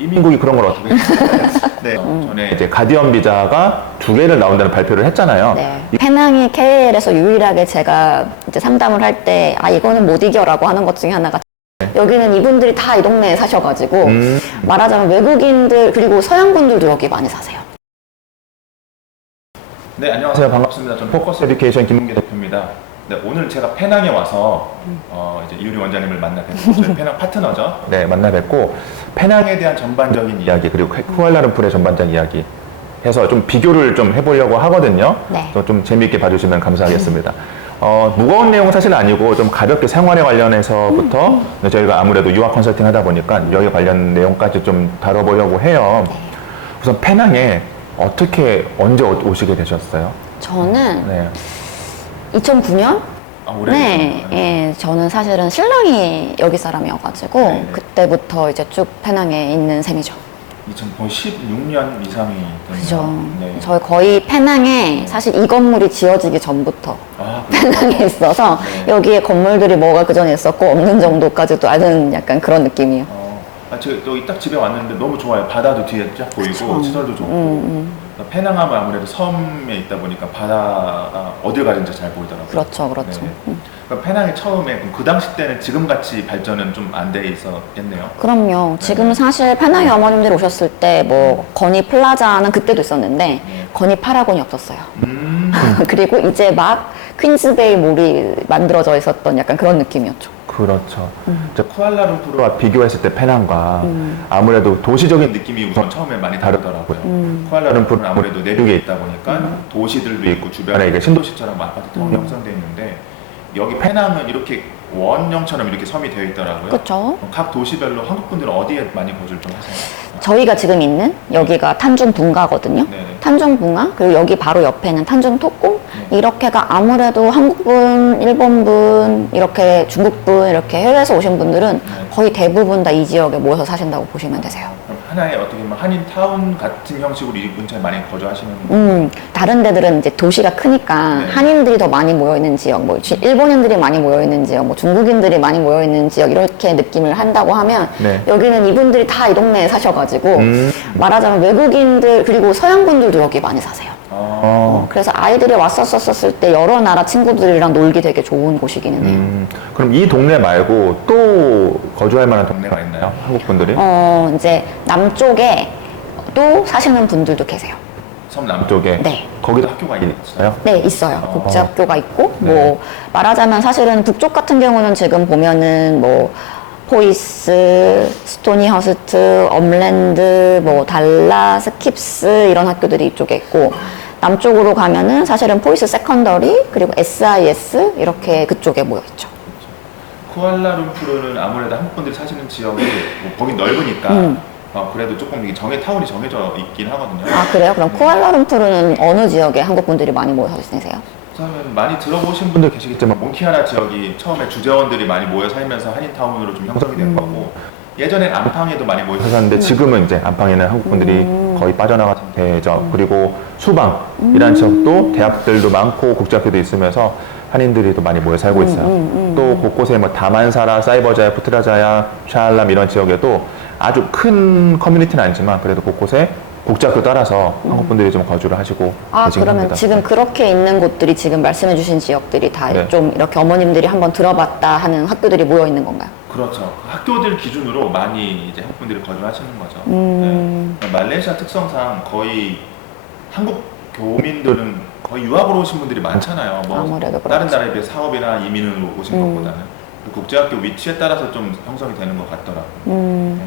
이민국이 그런 걸 어떻게 했어요? 네. 전에 이제 가디언 비자가 2개를 나온다는 발표를 했잖아요. 네. 페낭이 KL에서 유일하게 제가 이제 상담을 할 때, 아, 이거는 못 이겨라고 하는 것 중에 하나가, 여기는 이분들이 다 이 동네에 사셔가지고, 말하자면 외국인들, 그리고 서양분들도 여기 많이 사세요. 네, 안녕하세요. 반갑습니다. 저는 포커스 에듀케이션 김문기 대표입니다. 네, 오늘 제가 페낭에 와서 이제 이유리 원장님을 만나 뵙고 저희 페낭 파트너죠. 네, 만나 뵙고 페낭에 대한 전반적인 이야기 그리고 쿠알라룸푸르의 전반적인 이야기 해서 좀 비교를 좀 해보려고 하거든요. 네. 좀 재미있게 봐주시면 감사하겠습니다. 무거운 내용은 사실 아니고 좀 가볍게 생활에 관련해서부터 저희가 아무래도 유학 컨설팅 하다 보니까 여기 관련 내용까지 좀 다뤄보려고 해요. 네. 우선 페낭에 언제 오시게 되셨어요? 저는 네. 2009년? 올해 네, 예, 저는 사실은 신랑이 여기 사람이어가지고, 네. 그때부터 이제 쭉 페낭에 있는 셈이죠. 2016년 이상이 됐네요. 그죠. 네. 저희 거의 페낭에 사실 이 건물이 지어지기 전부터 페낭에 있어서 네. 여기에 건물들이 뭐가 그 전에 있었고 없는 정도까지도 아는 약간 그런 느낌이에요. 제가 여기 딱 집에 왔는데 너무 좋아요. 바다도 뒤에 쫙 보이고 그쵸. 시설도 좋고 페낭하면 아무래도 섬에 있다 보니까 바다가 어딜 가든지 잘 보이더라고요. 그렇죠, 그렇죠. 네. 그럼 페낭이 처음에 그 당시 때는 지금같이 발전은 좀 안 돼 있었겠네요. 그럼요. 지금 사실 페낭에 어머님들이 오셨을 때 뭐 건희 플라자는 그때도 있었는데 건희 파라곤이 없었어요. 그리고 이제 막 퀸즈베이 몰이 만들어져 있었던 약간 그런 느낌이었죠. 그렇죠. 쿠알라룸푸르와 비교했을 때 페낭과 아무래도 도시적인 느낌이 우선 처음에 많이 다르더라고요. 쿠알라룸푸르는 아무래도 내륙에 있다 보니까 도시들도 있고 주변에 이게 신도시처럼 아파트가 형성되어 있는데 여기 페낭은 이렇게 원형처럼 이렇게 섬이 되어 있더라고요. 그렇죠. 각 도시별로 한국 분들은 어디에 많이 거주를 좀 하세요? 저희가 지금 있는 여기가 탄중 붕가거든요. 네네. 탄중 붕가 그리고 여기 바로 옆에는 탄중 토콩 이렇게가 아무래도 한국분, 일본분, 이렇게 중국분 이렇게 해외에서 오신 분들은 거의 대부분 다 이 지역에 모여서 사신다고 보시면 되세요. 그럼 하나의 어떻게 보면 한인타운 같은 형식으로 이 근처에 많이 거주하시는 다른 데들은 이제 도시가 크니까 네. 한인들이 더 많이 모여 있는 지역, 뭐 일본인들이 많이 모여 있는 지역, 뭐 중국인들이 많이 모여 있는 지역 이렇게 느낌을 한다고 하면 네. 여기는 이분들이 다 이 동네에 사셔가지고 말하자면 외국인들 그리고 서양분들도 여기 많이 사세요. 그래서 아이들이 왔었을 때 여러 나라 친구들이랑 놀기 되게 좋은 곳이기는 해요. 그럼 이 동네 말고 또 거주할 만한 동네가 있나요? 한국 분들이? 이제 남쪽에 또 사시는 분들도 계세요. 섬 남쪽에? 네. 거기도 학교가 있어요? 네, 있어요. 국제학교가 있고, 네. 뭐, 말하자면 사실은 북쪽 같은 경우는 지금 보면은 뭐, 포이스, 스토니허스트, 엄랜드, 뭐, 달라, 스킵스, 이런 학교들이 이쪽에 있고, 남쪽으로 가면은 사실은 포이스 세컨더리, 그리고 SIS, 이렇게 그쪽에 모여있죠. 쿠알라룸푸르는 아무래도 한국 분들이 사시는 지역이 뭐 거긴 넓으니까 그래도 조금 이게 타운이 정해져 있긴 하거든요. 아, 그래요? 그럼 쿠알라룸푸르는 어느 지역에 한국 분들이 많이 모여서 지내세요? 우선은 많이 들어보신 분들 계시겠지만 몽키아나 지역이 처음에 주재원들이 많이 모여 살면서 한인타운으로 좀 형성이 된 거고 예전엔 안팡에도 많이 모여 사셨는데 지금은 이제 안팡에는 한국 분들이 거의 빠져나간 상태죠. 그리고 수방이라는 지역도 대학들도 많고 국제학교도 있으면서 한인들이 또 많이 모여 살고 있어요. 또 곳곳에 뭐 다만사라, 사이버자야, 푸트라자야, 샤알람 이런 지역에도 아주 큰 커뮤니티는 아니지만 그래도 곳곳에 국제학교 따라서 한국 분들이 좀 거주를 하시고 계시긴 그러면 합니다. 지금 그렇게 있는 곳들이 지금 말씀해주신 지역들이 다 좀 이렇게 어머님들이 한번 들어봤다 하는 학교들이 모여 있는 건가요? 그렇죠. 학교들 기준으로 많이 이제 한국 분들이 거주하시는 거죠. 네. 말레이시아 특성상 거의 한국 교민들은 거의 유학으로 오신 분들이 많잖아요. 뭐 아무래도 다른 그렇죠. 나라에 비해 사업이나 이민으로 오신 것보다는 국제학교 위치에 따라서 좀 형성이 되는 것 같더라고요.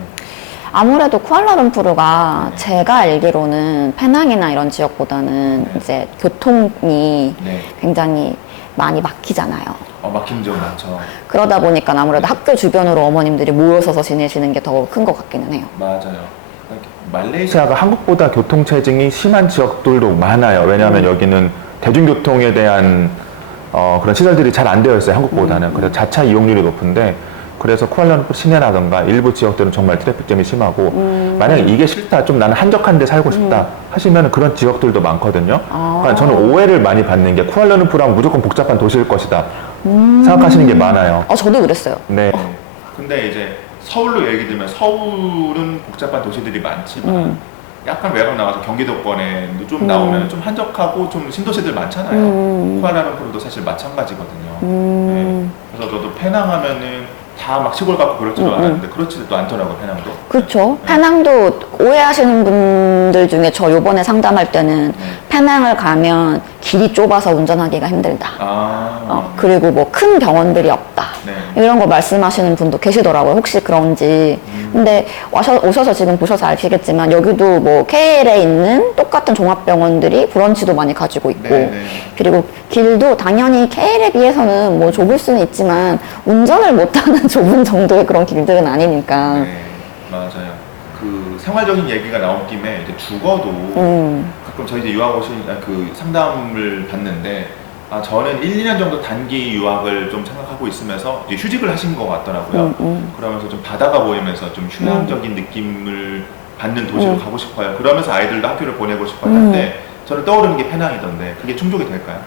아무래도 쿠알라룸푸르가 제가 알기로는 페낭이나 이런 지역보다는 이제 교통이 굉장히 많이 막히잖아요. 막힌 적 많죠. 그러다 보니까 아무래도 학교 주변으로 어머님들이 모여서서 지내시는 게 더 큰 것 같기는 해요. 맞아요. 말레이시아가 한국보다 교통체증이 심한 지역들도 많아요. 왜냐하면 여기는 대중교통에 대한 그런 시설들이 잘 안 되어 있어요. 한국보다는. 그래서 자차 이용률이 높은데 그래서 쿠알라룸푸르 시내라던가 일부 지역들은 정말 트래픽점이 심하고 만약에 이게 싫다, 좀 나는 한적한 데 살고 싶다 하시면 그런 지역들도 많거든요. 그러니까 저는 오해를 많이 받는 게 쿠알라룸푸르하면 무조건 복잡한 도시일 것이다 생각하시는 게 많아요. 저도 그랬어요. 네. 근데 이제 서울로 얘기 들면 서울은 복잡한 도시들이 많지만 약간 외곽 나가서 경기도권에 좀 나오면 좀 한적하고 좀 신도시들 많잖아요. 쿠알라룸푸르도 사실 마찬가지거든요. 네. 그래서 저도 페낭하면은 다 막 시골 같고 그렇지도 않았는데 그렇지도 않더라고요, 페낭도. 그렇죠. 페낭도 오해하시는 분들 중에 저 요번에 상담할 때는 페낭을 가면 길이 좁아서 운전하기가 힘들다. 그리고 뭐 큰 병원들이 없다. 네. 이런 거 말씀하시는 분도 계시더라고요. 혹시 그런지. 근데 오셔서 지금 보셔서 아시겠지만 여기도 뭐 KL에 있는 똑같은 종합병원들이 브런치도 많이 가지고 있고 그리고 길도 당연히 KL에 비해서는 뭐 좁을 수는 있지만 운전을 못하는 좁은 정도의 그런 길들은 아니니까. 네, 맞아요. 그 생활적인 얘기가 나온 김에 이제 죽어도 가끔 저희 이제 유학 오신 그 상담을 받는데 저는 1, 2년 정도 단기 유학을 좀 생각하고 있으면서 이제 휴직을 하신 것 같더라고요. 그러면서 좀 바다가 보이면서 좀 휴양적인 느낌을 받는 도시로 가고 싶어요. 그러면서 아이들도 학교를 보내고 싶어요 하는데 저는 떠오르는 게 페낭이던데 그게 충족이 될까요?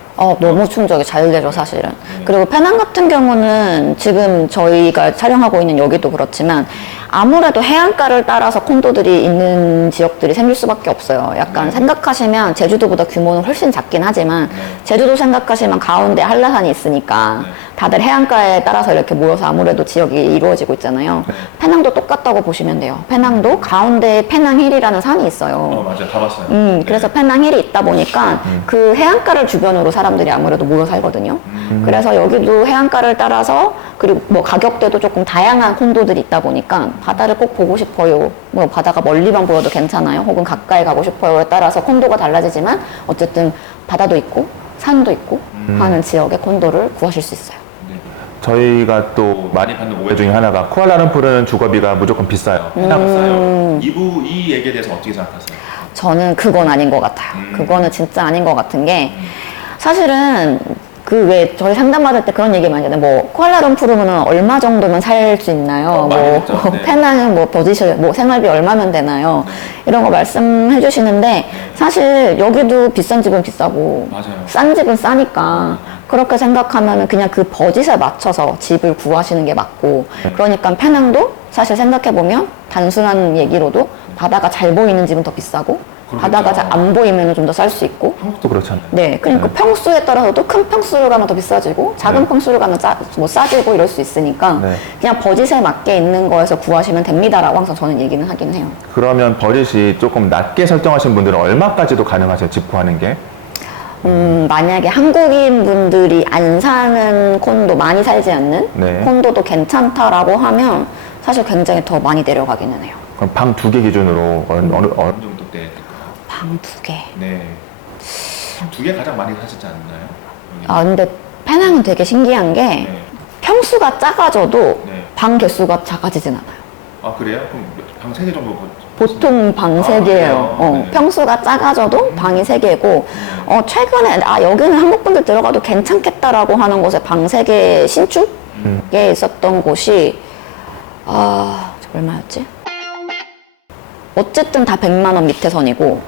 너무 충족이 잘 되죠, 사실은. 그리고 페낭 같은 경우는 지금 저희가 촬영하고 있는 여기도 그렇지만 아무래도 해안가를 따라서 콘도들이 있는 지역들이 생길 수밖에 없어요. 약간 생각하시면 제주도보다 규모는 훨씬 작긴 하지만 제주도 생각하시면 가운데 한라산이 있으니까 다들 해안가에 따라서 이렇게 모여서 아무래도 지역이 이루어지고 있잖아요. 페낭도 똑같다고 보시면 돼요. 페낭도 가운데에 페낭힐이라는 산이 있어요. 맞아요. 가봤어요. 그래서 페낭힐이 있다 보니까 그 해안가를 주변으로 사람들이 아무래도 모여 살거든요. 그래서 여기도 해안가를 따라서 그리고 뭐 가격대도 조금 다양한 콘도들이 있다 보니까 바다를 꼭 보고 싶어요. 뭐 바다가 멀리만 보여도 괜찮아요. 혹은 가까이 가고 싶어요에 따라서 콘도가 달라지지만 어쨌든 바다도 있고 산도 있고 하는 지역의 콘도를 구하실 수 있어요. 저희가 또 많이 받는 오해 중에 하나가 쿠알라룸푸르는 주거비가 무조건 비싸요. 페낭 비싸요. 이 얘기에 대해서 어떻게 생각하세요? 저는 그건 아닌 것 같아요. 그거는 진짜 아닌 것 같은 게 사실은 그 왜 저희 상담받을 때 그런 얘기 많이 하잖아요. 뭐 쿠알라룸푸르는 얼마 정도면 살 수 있나요? 뭐 페낭은 뭐 버짓이 뭐 생활비 얼마면 되나요? 이런 거 말씀해 주시는데 사실 여기도 비싼 집은 비싸고 싼 집은 싸니까 그렇게 생각하면 그냥 그 버짓에 맞춰서 집을 구하시는 게 맞고 그러니까 페낭도 사실 생각해 보면 단순한 얘기로도 바다가 잘 보이는 집은 더 비싸고 바다가 잘 안 보이면 좀 더 쌀 수 있고 한국도 그렇잖아요. 네, 그러니까 평수에 따라서도 큰 평수를 가면 더 비싸지고 작은 평수를 가면 뭐 싸지고 이럴 수 있으니까 그냥 버짓에 맞게 있는 거에서 구하시면 됩니다라고 항상 저는 얘기는 하긴 해요. 그러면 버짓이 조금 낮게 설정하신 분들은 얼마까지도 가능하세요? 집 구하는 게? 만약에 한국인 분들이 안 사는 콘도, 많이 살지 않는 콘도도 괜찮다라고 하면 사실 굉장히 더 많이 내려가기는 해요. 그럼 방 2개 기준으로 어느 정도 때 될까요? 방 2개. 네. 방 2개 가장 많이 사시지 않나요? 근데 페낭은 되게 신기한 게 평수가 작아져도 방 개수가 작아지진 않아요. 그래요? 그럼 방 3개 정도? 보통 방 3개예요. 평수가 작아져도 방이 3개고 최근에 여기는 한국 분들 들어가도 괜찮겠다라고 하는 곳에 방 3개 신축에 있었던 곳이 얼마였지? 어쨌든 다 100만 원 밑에 선이고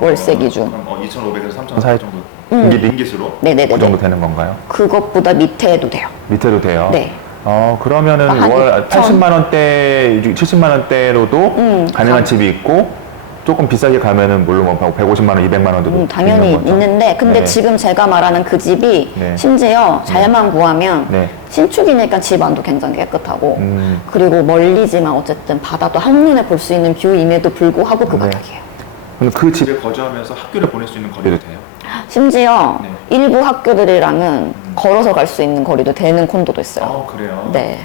월세 기준. 그럼 2,500에서 3,000 사이 정도 링깃으로? 네네네. 그 정도 되는 건가요? 그것보다 밑에도 돼요. 밑에도 돼요? 네. 그러면은 월 80만 원대, 70만 원대로도 가능한 집이 있고 조금 비싸게 가면은 물론 뭐 150만 원, 200만 원도 당연히 있는데 근데 지금 제가 말하는 그 집이 심지어 잘만 구하면 신축이니까 집 안도 굉장히 깨끗하고 그리고 멀리지만 어쨌든 바다도 한눈에 볼 수 있는 뷰임에도 불구하고 그 가격이에요. 그럼 그 집에 거주하면서 학교를 보낼 수 있는 거리도 돼요? 심지어 일부 학교들이랑은 걸어서 갈 수 있는 거리도 되는 콘도도 있어요. 그래요? 네.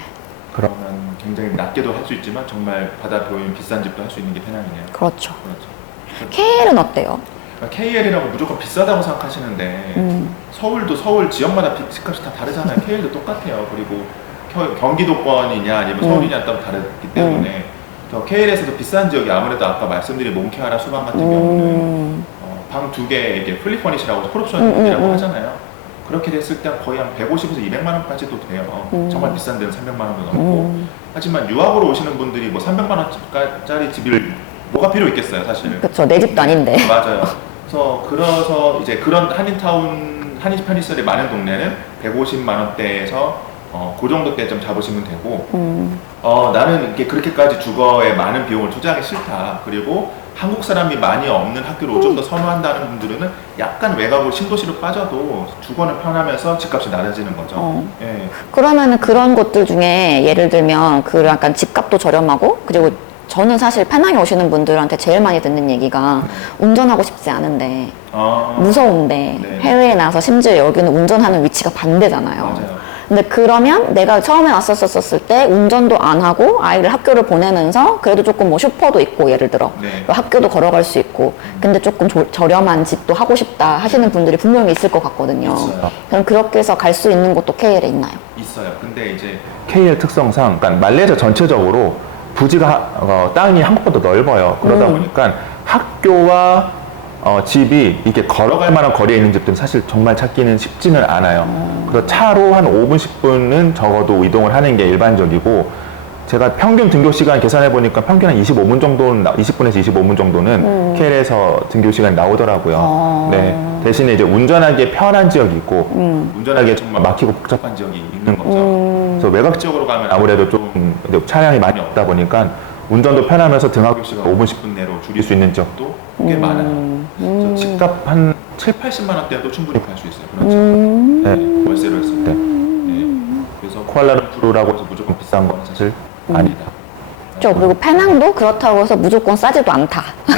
그러면 굉장히 낮게도 할 수 있지만 정말 바다 보이는 비싼 집도 할 수 있는 게 페낭이네요. 그렇죠. KL은 어때요? KL이라고 무조건 비싸다고 생각하시는데 서울도 서울 지역마다 집값이 다 다르잖아요. KL도 똑같아요. 그리고 경기도권이냐 아니면 서울이냐 따로 다르기 때문에 KL에서도 비싼 지역이 아무래도 아까 말씀드린 몽케하라 수방 같은 경우는 방 2개 이게 플리퍼니시라고 콜옵션이라고 하잖아요. 그렇게 됐을 때 거의 한 150에서 200만 원까지도 돼요. 정말 비싼 데는 300만 원도 넘고. 하지만 유학으로 오시는 분들이 뭐 300만 원짜리 집을 뭐가 필요 있겠어요, 사실. 그렇죠. 내 집도 아닌데. 맞아요. 그래서 이제 그런 한인타운, 한인 편의시설이 많은 동네는 150만 원대에서 그 정도 때 좀 잡으시면 되고, 나는 이게 그렇게까지 주거에 많은 비용을 투자하기 싫다. 그리고 한국 사람이 많이 없는 학교를 좀 더 선호한다는 분들은 약간 외곽으로 신도시로 빠져도 주거는 편하면서 집값이 낮아지는 거죠. 예. 그러면은 그런 곳들 중에 예를 들면 그 약간 집값도 저렴하고 그리고 저는 사실 페낭에 오시는 분들한테 제일 많이 듣는 얘기가 운전하고 싶지 않은데 무서운데 네. 해외에 나서 심지어 여기는 운전하는 위치가 반대잖아요. 맞아요. 근데 그러면 내가 처음에 왔었을 때 운전도 안 하고 아이를 학교를 보내면서 그래도 조금 뭐 슈퍼도 있고 예를 들어 네. 학교도 걸어갈 수 있고 근데 조금 저렴한 집도 하고 싶다 하시는 분들이 분명히 있을 것 같거든요. 있어요. 그럼 그렇게 해서 갈 수 있는 곳도 KL에 있나요? 있어요. 근데 이제 KL 특성상, 그러니까 말레이시아 전체적으로 부지가 땅이 한국보다 넓어요. 그러다 보니까 학교와 집이 이렇게 걸어갈 만한 거리에 있는 집들은 사실 정말 찾기는 쉽지는 않아요. 그래서 차로 한 5분, 10분은 적어도 이동을 하는 게 일반적이고, 제가 평균 등교 시간 계산해 보니까 평균 한 25분 정도는, 20분에서 25분 정도는 KL에서 등교 시간이 나오더라고요. 네. 대신에 이제 운전하기에 편한 지역이 있고, 운전하기에 정말 막히고 복잡한 지역이 있는 거죠. 그래서 외곽 지역으로 가면 아무래도 좀 차량이 많이 없다 보니까 운전도 편하면서 등하교 시간 5분, 10분 내로 줄일 수 있는 지역도 꽤 많아요. 그래서 집값 한 7, 80만 원대도 충분히 갈 수 있어요. 그런 지역. 네. 월세로 했을 때. 네. 그래서 쿠알라룸푸르라고 해서 무조건 비싼 건 사실 아니다. 그렇죠. 그리고 페낭도 그렇다고 해서 무조건 싸지도 않다. 네.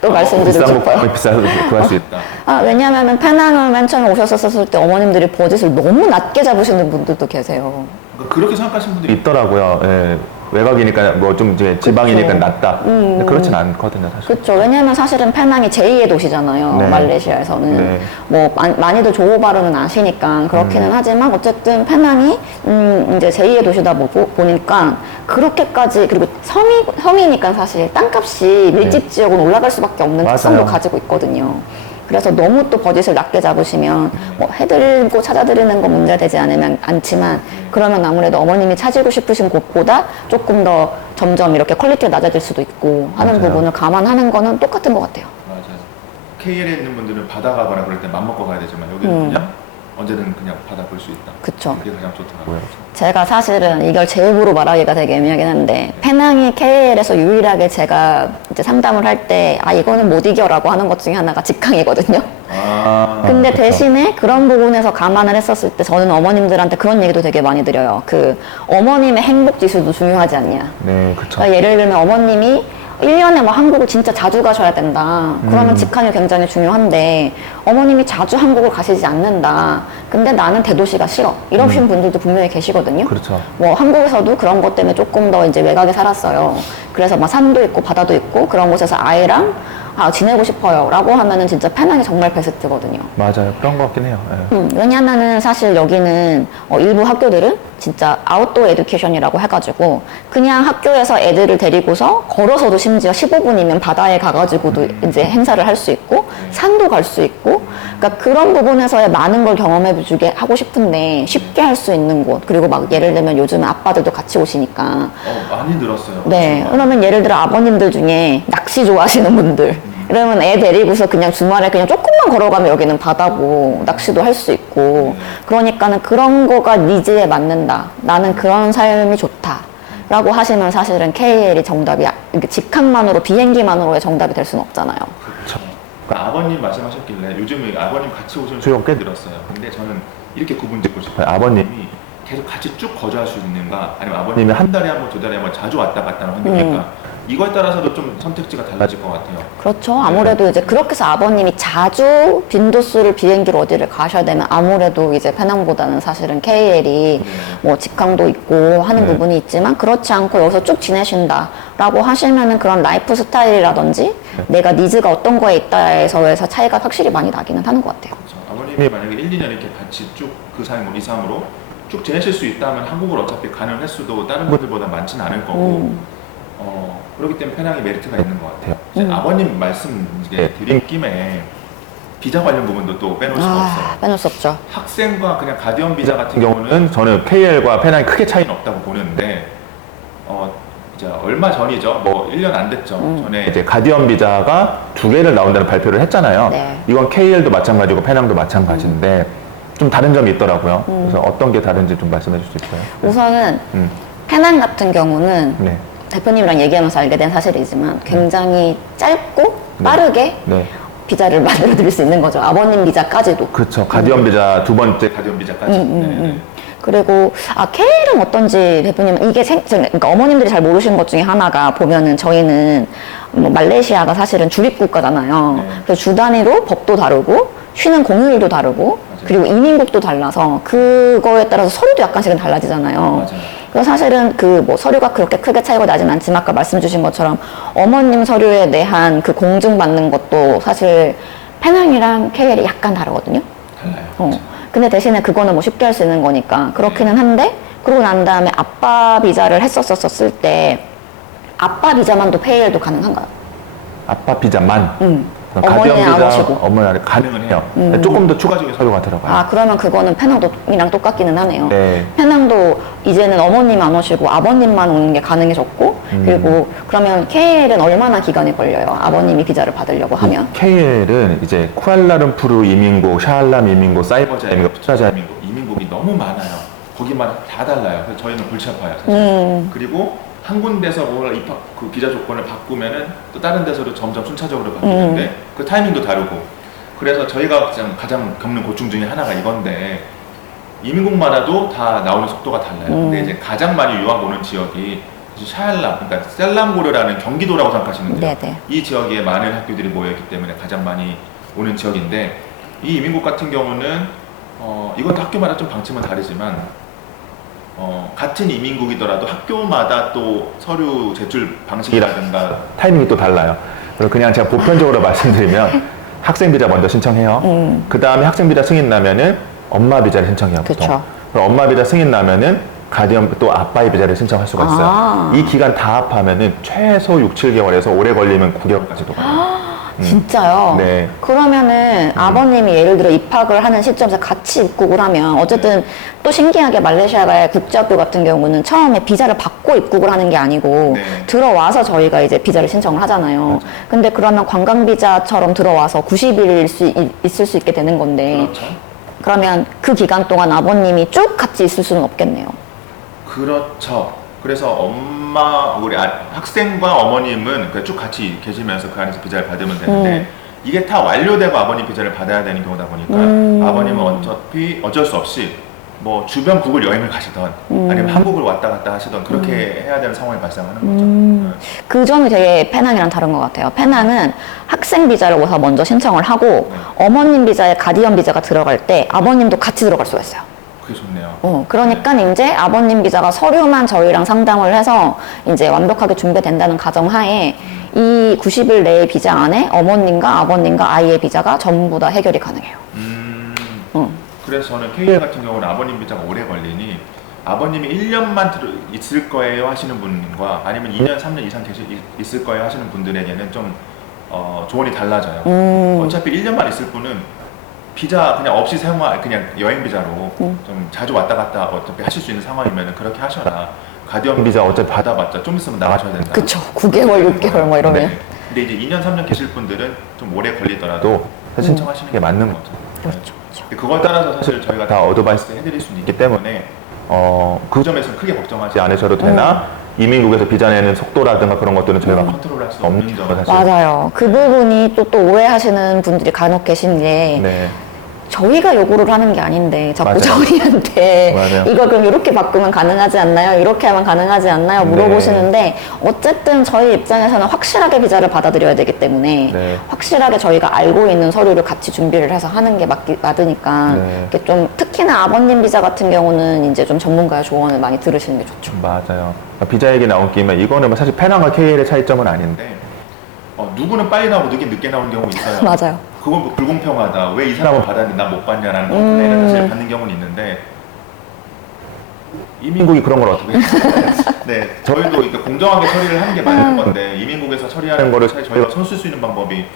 또 말씀드리고 비싼 싶어요. 거 비싸서 구할 수 있다. 왜냐하면 페낭을 맨 처음에 오셨었을 때 어머님들이 버짓을 너무 낮게 잡으시는 분들도 계세요. 그러니까 그렇게 생각하시는 분들이 있더라고요. 예. 외곽이니까 뭐 좀 이제 지방이니까 낫다. 근데 그렇진 않거든요, 사실. 그렇죠. 왜냐하면 사실은 페낭이 제2의 도시잖아요. 네. 말레이시아에서는. 네. 뭐 많이들 조호바르는 아시니까 그렇기는 하지만 어쨌든 페낭이 이제 제2의 도시다 보니까 그렇게까지 그리고 섬이니까 사실 땅값이 밀집 지역은 올라갈 수밖에 없는 맞아요. 특성도 가지고 있거든요. 그래서 너무 또 버짓을 낮게 잡으시면 뭐 해드리고 찾아드리는 건 문제되지 않지만 그러면 아무래도 어머님이 찾고 싶으신 곳보다 조금 더 점점 이렇게 퀄리티가 낮아질 수도 있고 하는 맞아요. 부분을 감안하는 거는 똑같은 것 같아요. 맞아요. KL에 있는 분들은 바다 가거나 그럴 때 맘먹고 가야 되지만 여기는 그냥 언제든 그냥 바다 볼 수 있다. 그쵸. 그게 가장 좋더라고요. 제가 사실은 이걸 제 입으로 말하기가 되게 애매하긴 한데 페낭이 KL에서 유일하게 제가 이제 상담을 할 때 이거는 못 이겨라고 하는 것 중에 하나가 직항이거든요. 근데 그쵸. 대신에 그런 부분에서 감안을 했었을 때 저는 어머님들한테 그런 얘기도 되게 많이 드려요. 그 어머님의 행복 지수도 중요하지 않냐. 네, 그쵸. 그러니까 예를 들면 어머님이 1년에 뭐 한국을 진짜 자주 가셔야 된다. 그러면 직항이 굉장히 중요한데 어머님이 자주 한국을 가시지 않는다. 근데 나는 대도시가 싫어. 이러신 분들도 분명히 계시거든요. 그렇죠. 뭐 한국에서도 그런 것 때문에 조금 더 이제 외곽에 살았어요. 그래서 막 산도 있고 바다도 있고 그런 곳에서 아이랑 지내고 싶어요 라고 하면은 진짜 페낭이 정말 베스트거든요. 맞아요. 그런 것 같긴 해요. 예. 왜냐면은 사실 여기는 일부 학교들은 진짜 아웃도어 에듀케이션이라고 해가지고 그냥 학교에서 애들을 데리고서 걸어서도 심지어 15분이면 바다에 가가지고도 이제 행사를 할 수 있고 산도 갈 수 있고 그러니까 그런 부분에서의 많은 걸 경험해주게 하고 싶은데 쉽게 할 수 있는 곳 그리고 막 예를 들면 요즘에 아빠들도 같이 오시니까 많이 늘었어요. 네, 정말. 그러면 예를 들어 아버님들 중에 낚시 좋아하시는 분들 그러면 애 데리고서 그냥 주말에 그냥 조금만 걸어가면 여기는 바다고 낚시도 할 수 있고 그러니까는 그런 거가 니즈에 맞는다. 나는 그런 삶이 좋다. 라고 하시면 사실은 KL이 정답이 이렇게 직항만으로 비행기만으로의 정답이 될 수는 없잖아요. 그렇죠. 그러니까 아버님 말씀하셨길래 요즘에 아버님 같이 오시는 수요 꽤 늘었어요. 근데 저는 이렇게 구분 짓고 싶어요. 아버님이 계속 같이 쭉 거주할 수 있는가 아니면 아버님이 한 달에 한 번, 두 달에 한 번 자주 왔다 갔다 하는 환경일까 이거에 따라서도 좀 선택지가 달라질 것 같아요. 그렇죠. 아무래도 이제 그렇게 해서 아버님이 자주 빈도수를 비행기로 어디를 가셔야 되면 아무래도 이제 페낭보다는 사실은 KL이 뭐 직항도 있고 하는 부분이 있지만 그렇지 않고 여기서 쭉 지내신다라고 하시면은 그런 라이프 스타일이라든지 내가 니즈가 어떤 거에 있다에서에서 차이가 확실히 많이 나기는 하는 것 같아요. 그렇죠. 아버님이 만약에 1, 2년 이렇게 같이 쭉 그 사이 뭐 이상으로 쭉 지내실 수 있다면 한국을 어차피 가는 횟수도 다른 분들보다 많지는 않을 거고 그렇기 때문에 페낭이 메리트가 있는 것 같아요. 이제 아버님 말씀 이제 드린 김에 비자 관련 부분도 또 빼놓을 수가 없어요. 빼놓을 수 없죠. 학생과 그냥 가디언 비자 같은 경우는 저는 KL과 페낭이 크게 차이 차이는 없다고 보는데 이제 얼마 전이죠. 뭐 1년 안 됐죠. 전에 이제 가디언 비자가 2개를 나온다는 발표를 했잖아요. 네. 이건 KL도 마찬가지고 페낭도 마찬가지인데 좀 다른 점이 있더라고요. 그래서 어떤 게 다른지 좀 말씀해 줄 수 있어요? 우선은 음. 페낭 같은 경우는 네. 대표님이랑 얘기하면서 알게 된 사실이지만 굉장히 짧고 네. 빠르게 네. 비자를 만들어 드릴 수 있는 거죠. 아버님 비자까지도. 그렇죠. 가디언 비자 두 번째 가디언 비자까지. 네. 그리고 KL은 어떤지 대표님 이게 그러니까 어머님들이 잘 모르시는 것 중에 하나가 보면은 저희는 뭐 말레이시아가 사실은 주립 국가잖아요. 네. 그래서 주 단위로 법도 다르고 쉬는 공휴일도 다르고 맞아요. 그리고 이민국도 달라서 그거에 따라서 서류도 약간씩은 달라지잖아요. 맞아요. 그래서 사실은 그 뭐 서류가 그렇게 크게 차이가 나진 않지만 아까 말씀 주신 것처럼 어머님 서류에 대한 그 공증받는 것도 사실 페낭이랑 KL이 약간 다르거든요. 달라요. 근데 대신에 그거는 뭐 쉽게 할 수 있는 거니까 그렇기는 한데 그러고 난 다음에 아빠 비자를 했었을 때 아빠 비자만도 KL도 가능한가요? 아빠 비자만. 어머니는 안 오시고. 어머니 가능은 해요. 조금 더 추가적인 서류가 들어가요. 아 그러면 그거는 페낭이랑 똑같기는 하네요. 네. 페낭도 이제는 어머님 안 오시고 아버님만 오는 게 가능해졌고 그리고 그러면 KL은 얼마나 기간이 걸려요? 아버님이 비자를 받으려고 하면? KL은 이제 쿠알라룸푸르 이민국, 샤알람 이민국, 사이버자 이민국, 푸트라자 이민국. 이민국이 너무 많아요. 거기마다 다 달라요. 그래서 저희는 골치 아파요, 사실. 그리고 한 군데서 뭘 입학 그 비자 조건을 바꾸면은 또 다른 데서도 점점 순차적으로 바뀌는데 그 타이밍도 다르고. 그래서 저희가 가장 겪는 고충 중에 하나가 이건데 이민국마다도 다 나오는 속도가 달라요. 근데 이제 가장 많이 유학 오는 지역이 샤알람, 그러니까 셀람고르라는 경기도라고 생각하시면 돼요. 네네. 이 지역에 많은 학교들이 모여있기 때문에 가장 많이 오는 지역인데 이 이민국 같은 경우는 이것도 학교마다 좀 방침은 다르지만 같은 이민국이더라도 학교마다 또 서류 제출 방식이라든가 타이밍이 또 달라요. 그래서 그냥 제가 보편적으로 말씀드리면 학생 비자 먼저 신청해요. 그 다음에 학생 비자 승인 나면은 엄마 비자를 신청해요. 보통. 그쵸. 그럼 엄마 비자 승인 나면은 가디언 또 아빠의 비자를 신청할 수가 있어요. 아. 이 기간 다 합하면은 최소 6, 7개월에서 오래 걸리면 9개월까지도 가요. 진짜요? 네. 그러면은 아버님이 예를 들어 입학을 하는 시점에서 같이 입국을 하면 어쨌든 또 신기하게 말레이시아의 국제학교 같은 경우는 처음에 비자를 받고 입국을 하는 게 아니고 네. 들어와서 저희가 이제 비자를 신청을 하잖아요. 근데 그러면 관광 비자처럼 들어와서 90일 있을 수 있게 되는 건데 그렇죠. 그러면 그 기간 동안 아버님이 쭉 같이 있을 수는 없겠네요. 그렇죠. 그래서 우리 학생과 어머님은 그냥 쭉 같이 계시면서 그 안에서 비자를 받으면 되는데 이게 다 완료되고 아버님 비자를 받아야 되는 경우다 보니까 아버님은 어차피 어쩔 수 없이 뭐 주변 국을 여행을 가시던 아니면 한국을 왔다 갔다 하시던 그렇게 해야 되는 상황이 발생하는 거죠. 그 점이 되게 페낭이랑 다른 것 같아요. 페낭은 학생 비자를 우선 먼저 신청을 하고 어머님 비자에 가디언 비자가 들어갈 때 아버님도 같이 들어갈 수가 있어요. 그게 좋네요. 그러니까 이제 아버님 비자가 서류만 저희랑 상담을 해서 이제 완벽하게 준비된다는 가정하에 이 90일 내의 비자 안에 어머님과 아버님과 아이의 비자가 전부 다 해결이 가능해요. 그래서 저는 KL 같은 경우는 아버님 비자가 오래 걸리니 아버님이 1년만 있을 거예요 하시는 분과 아니면 2년, 3년 이상 있을 거예요 하시는 분들에게는 좀 조언이 달라져요. 어차피 1년만 있을 분은 비자 그냥 없이 그냥 여행 비자로 좀 자주 왔다 갔다 어차피 하실 수 있는 상황이면 그렇게 하셔라. 가디언 비자 어차피 받아봤자 좀 있으면 나가셔야 된다. 그쵸. 9개월, 6개월 뭐 이러면. 네. 근데 이제 2년, 3년 계실 분들은 좀 오래 걸리더라도 신청하시는 게 맞는 거죠. 그렇죠. 네. 그거에 따라서 사실 저희가 다 어드바이스 해드릴 수 있기 때문에 그 점에서 크게 걱정하지 않으셔도 되나 이민국에서 비자 내는 속도라든가 그런 것들은 저희가 컨트롤할 수 없는 점은 사실 맞아요. 그 부분이 또 오해하시는 분들이 간혹 계신 게 네. 저희가 요구를 하는 게 아닌데 자꾸 맞아요. 저희한테 맞아요. 이거 그럼 이렇게 바꾸면 가능하지 않나요? 이렇게 하면 가능하지 않나요? 물어보시는데 어쨌든 저희 입장에서는 확실하게 비자를 받아들여야 되기 때문에 네. 확실하게 저희가 알고 있는 서류를 같이 준비를 해서 하는 게 맞으니까 네. 이렇게 좀 특히나 아버님 비자 같은 경우는 이제 좀 전문가의 조언을 많이 들으시는 게 좋죠. 맞아요. 비자 얘기 나온 김에 이거는 뭐 사실 페낭과 KL의 차이점은 아닌데 누구는 빨리 나오고 누구는 늦게 나오는 경우 있어요. 맞아요. 그건 뭐 불공평하다. 왜 이 사람은 받았는데 나 못 받냐라는 컴플레인을 사실 받는 경우는 있는데 이민국이 그런 걸 어떻게 해요? 네, 저희도 이렇게 공정하게 처리를 하는 게 맞는 건데 이민국에서 처리하는 거를 사실 저희가 손쓸 수 있는 방법이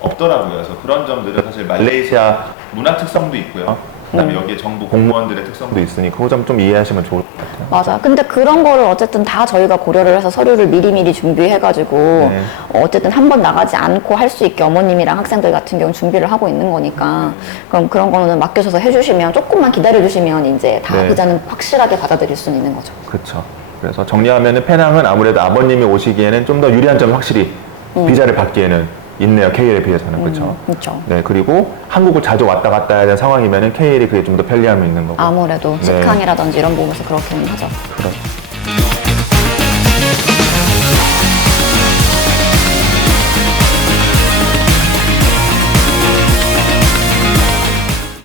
없더라고요. 그래서 그런 점들은 사실 말레이시아 문화 특성도 있고요. 그다음에 여기에 정부 공무원들의 특성도 있으니 그 점 좀 이해하시면 좋을 것 같아요. 맞아. 근데 그런 거를 어쨌든 다 저희가 고려를 해서 서류를 미리미리 준비해가지고 네. 어쨌든 한 번 나가지 않고 할 수 있게 어머님이랑 학생들 같은 경우 준비를 하고 있는 거니까 그럼 그런 거는 맡겨줘서 해주시면 조금만 기다려주시면 이제 다 네. 비자는 확실하게 받아들일 수는 있는 거죠. 그렇죠. 그래서 정리하면은 페낭은 아무래도 아버님이 오시기에는 좀 더 유리한 점이 확실히 비자를 받기에는 있네요. KL에 비해서는. 그렇죠. 그렇죠. 네, 그리고 한국을 자주 왔다 갔다 해야 되는 상황이면은 KL이 그게 좀 더 편리함이 있는 거고. 아무래도 네. 직항이라든지 이런 부분에서 그렇게는 하죠. 그렇죠.